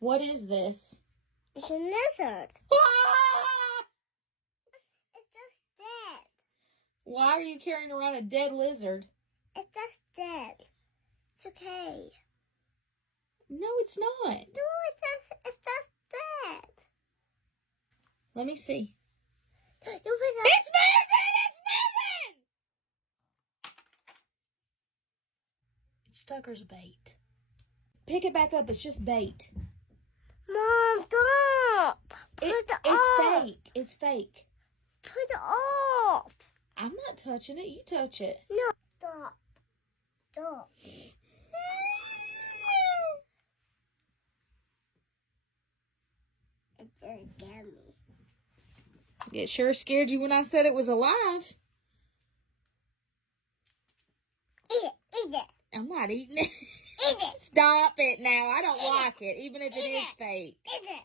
What is this? It's a lizard. Ah! It's just dead. Why are you carrying around a dead lizard? It's just dead. It's okay. No, it's not. No, it's just dead. Let me see. You put It's moving! It's moving! It's Tucker's bait. Pick it back up. It's just bait. Mom, stop! Put it It's off. fake. It's fake. Put it off. I'm not touching it. You touch it. No, stop. Stop. It's a gummy. It sure scared you when I said it was alive. Eat it. I'm not eating it. Eat it. Stop it now. I don't Eat it. like it, even if it Eat is it. fake. Eat it.